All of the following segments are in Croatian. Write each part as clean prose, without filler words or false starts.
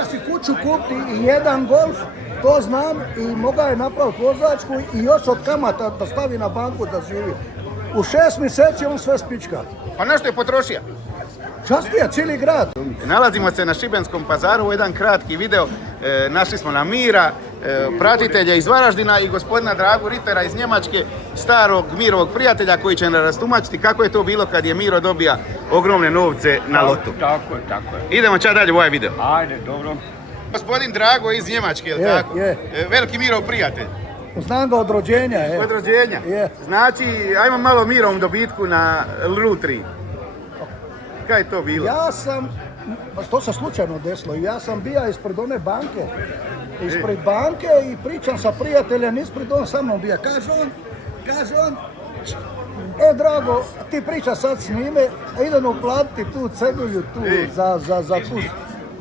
mogao si kuću kupiti i jedan golf, to znam, i mogao je napraviti vozačku i još od kamata da stavi na banku da živi. U 6 mjeseci on sve spička. Pa na što je potrošio? Častija, cijeli grad. Nalazimo se na Šibenskom pazaru, u jedan kratki video. Našli smo na Mira, pratitelja iz Varaždina i gospodina Dragu Ritera iz Njemačke, starog Mirovog prijatelja koji će nam rastumačiti kako je to bilo kad je Miro dobija ogromne novce na lotu. Tako je. Idemo čak dalje u ovaj video. Ajde, dobro. Gospodin Drago iz Njemačke, je li tako? Je. Veliki Mirov prijatelj. Znam ga od rođenja. Od rođenja? Je. Znači, ajmo malo Mirovom dobitku na Lutri. Kaj je to bilo? Ja sam, to se slučajno desilo, ja sam bija ispred one banke. Ispred banke i pričam sa prijateljem, ispred on sa mnom bija. Kaže on, Drago, ti priča sad s njime, a idem uplatiti tu cedulju tu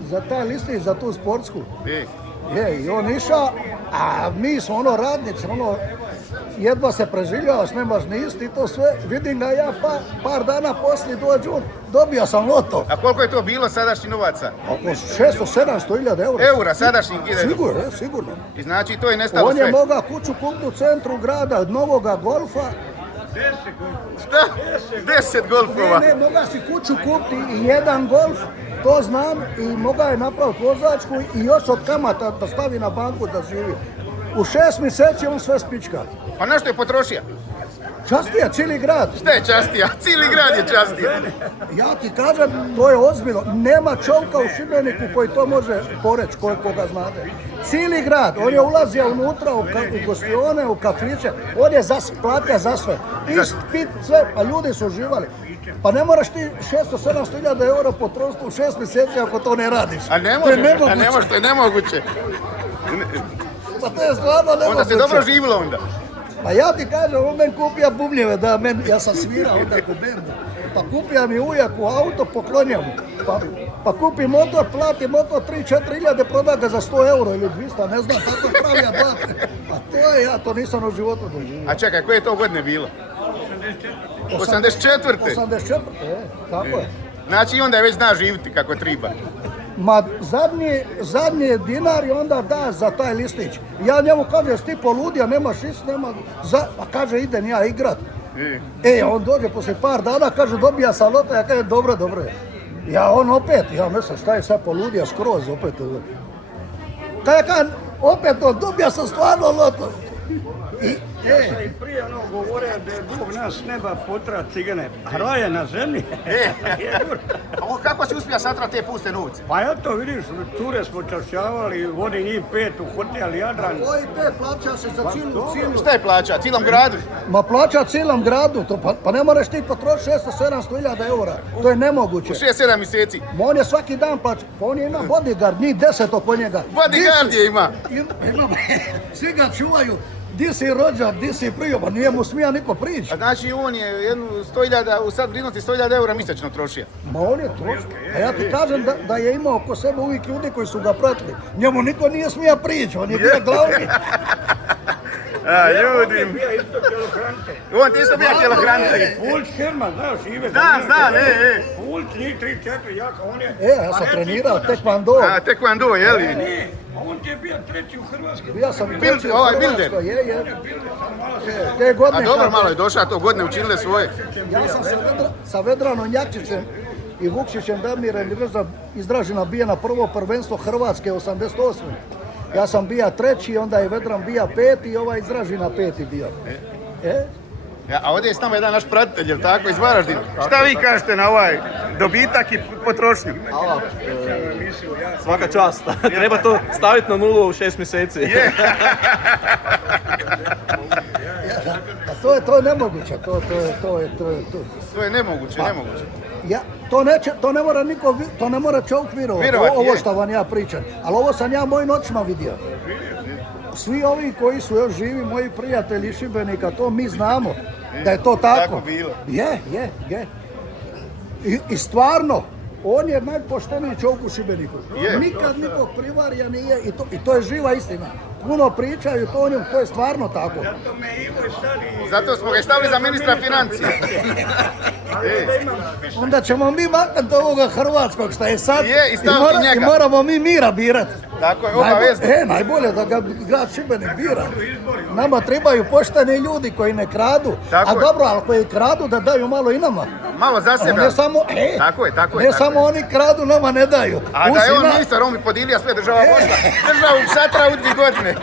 za taj listić, za tu sportsku. I on išao, a mi smo radnici, jedva se preživljavaš, nemaš ni isti i to sve. Vidim ga ja par dana poslije dođu, dobio sam loto. A koliko je to bilo sadašnjih novaca? Oko 600-700 hiljada eura. Eura sadašnjih hiljada? Sigurno. I znači to je nestalo sve? On je mogao kuću kupiti u centru grada od novoga golfa. 10 golfova. Šta? 10 golfova? Ne, mogao si kuću kupiti i jedan golf, to znam, i mogao je napraviti vozačku i još od kamata da stavi na banku da živi. U 6 mjeseci on sve spička. Pa na što je potrošio? Častija, cijeli grad. Šta je častija? Cijeli grad je častija. Ja ti kažem, to je ozbiljno. Nema čovjeka u Šibeniku koji to može poreći, koga znate. Cijeli grad, on je ulazio unutra u gostione, u kafiće, on je platio za sve. Pit sve, pa ljudi su uživali. Pa ne moraš ti 600-700 hiljada eura potrošiti u 6 mjeseci ako to ne radiš. A ne može, to je nemoguće. Pa to je stvarno nemoguće. Onda se dobro živilo onda. Pa ja ti kažem, on meni kupija bubnjeve, ja sam svirao onda u bendu. Pa kupija mi ujak u auto, poklonio mu. Pa kupi motor, plati motor 3-4 hiljade, proda ga za 100 euro ili 200, ne znam, tako pravija batre. Pa to je, ja to nisam u životu doživio. A čekaj, koje je to godine bilo? 84. 84, tako je. Znači onda je već zna živiti kako treba. Ma zadnji dinar i onda da za taj listić. Ja njemu kažem, jesi ti poludio, nemaš nema. Pa kaže, idem ja igrat. On dođe poslije par dana, kaže, dobija sam loto, ja kažem, dobro. Ja on opet, ja mislim, šta je sad poludio skroz opet. Opet dobija sam stvarno loto. I prije govore da je Bog nas neba potra cigane, a raj je na zemlji. A kako si uspio satrati te puste novce? Pa ja to vidiš, cure smo čašćavali, vodi njih 5 u hotel Jadran. Koji 5 plaća se za cijelu? Šta je plaća? Cijelom gradu? Ma plaća cijelom gradu, pa ne moraš ti potrošiti 600-700 hiljada eura, to je nemoguće. U 6-7 mjeseci? On je svaki dan plaća, pa on je ima bodyguard, njih 10 oko njega. Bodyguard je ima? Svi ga čuvaju. Di si rođak, di si prio, pa nije mu smija niko prići. A znači on je jednu 100.000, u sad vrijednosti 100.000 eura mjesečno trošio. Ma on je trošio. A ja ti kažem da je imao oko sebe uvijek ljudi koji su ga pratili. Njemu niko nije smija prići, on je bio glavni. A, ljudi. On ti isto bio tjelohrante. Pult Herman, znaš, Ive. Znam, Pult, njih 3-4, on je... Ja sam trenirao tekvando. A, tekvando, jeli? Ne, on ti je bio treći u Hrvatskoj. Bio sam i treći u Hrvatskoj, je. A dobro, malo je došao, to godine učinile svoje. Ja sam sa Vedranom Jakšićem i Vukšićem Damirem iz Dražina bija na prvo prvenstvo Hrvatske 88. Ja sam bija treći, onda je Vedran bija peti i ovaj iz Dražina peti bio. A ovdje je s nama jedan naš pratitelj, jel tako, iz Varaždina. Šta vi kažete na ovaj dobitak i potrošnju? Svaka čast. Treba to staviti na nulu u 6 mjeseci. To je nemoguće, To je nemoguće. To ne mora čovjek vjerovati, ovo što vam ja pričam, ali ovo sam ja mojim očima vidio. Svi ovi koji su još živi, moji prijatelji iz Šibenika, to mi znamo da je to tako. Tako bilo. Je. I stvarno, On je najpošteniji čovjek u Šibeniku. Je. Nikad nikog privarija nije i to je živa istina. Puno pričaju to o njemu, to je stvarno tako. Zato me Ivo i sad i... Zato smo ga i stavili za ministra financija. Ali da imam spisak. Onda ćemo mi maknut ovoga hrvatskog šta je sad Je, i staviti njega. i moramo mi Mira birat. Tako je, obavezno. Najbolje da ga grad Šibenik bira. Nama trebaju pošteni ljudi koji ne kradu. Tako A je. dobro, ali koji kradu da daju malo i nama. Malo za sebe. Ne samo, Tako je, tako je. ne tako samo je. oni kradu, nama ne daju. A da je on Usina- ministar, on bi podijelio sve država pošla. Državu šatra u 2 godine.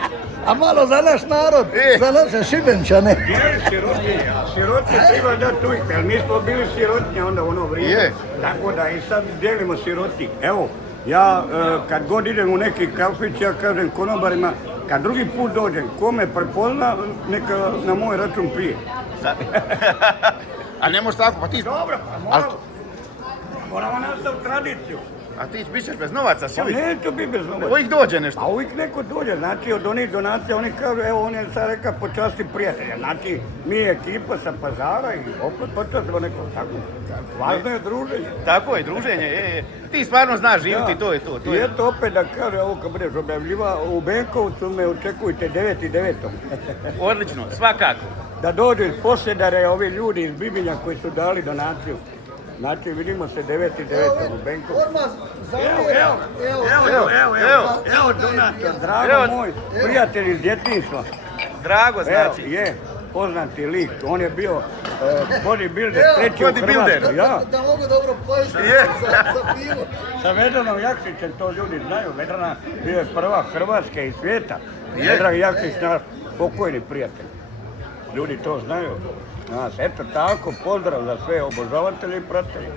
A malo za naš narod, za naše Šibenčane. Bili sirotinje, a sirotinje treba dati uvijek, jer mi smo bili sirotinje onda u ono vrijeme. Je. Tako da i sad dijelimo sirotinje. Evo, ja kad god idem u neki kafić, ja kažem konobarima, kad drugi put dođem, ko me prepozna, neka na moj račun pije. A ne možeš tako, pa ti... Dobro, pa moramo nastaviti tradiciju. A ti bit ćeš bez novaca, Pa svi. neće biti bez novaca. Uvijek dođe nešto. A uvijek neko dođe, znači od onih donacija, oni kažu, evo on je sad rekao počasti prijatelja, znači mi je ekipa sa pazara i opet počastimo neko, tako, važno je druženje. Tako je, druženje. Ti stvarno znaš živjeti, to je to. I eto opet da kaže, ovo kad budeš objavljiva, u Benkovcu me očekujte 9.9. Odlično, svakako. Da dođu iz Posljedare ovi ljudi iz Bibinja koji su dali donaciju. Znači vidimo se 9.9. u Benkovcu. Odmah Evo donator, drago Evo. moj, prijatelj iz djetinjstva. Drago Evo, znači. je, poznati lik, on je bio bodybuilder, treći u bodybuilder. Hrvatskoj, ja. Da mogu dobro pojesti Je. za pivo. Sa Vedranom Jakšićem, to ljudi znaju, Vedrana bio je prva Hrvatske i svijeta. Je. Vedran Jakšić, naš pokojni prijatelj. Ljudi to znaju. Eto tako, pozdrav za sve obožavatelje i pratitelje.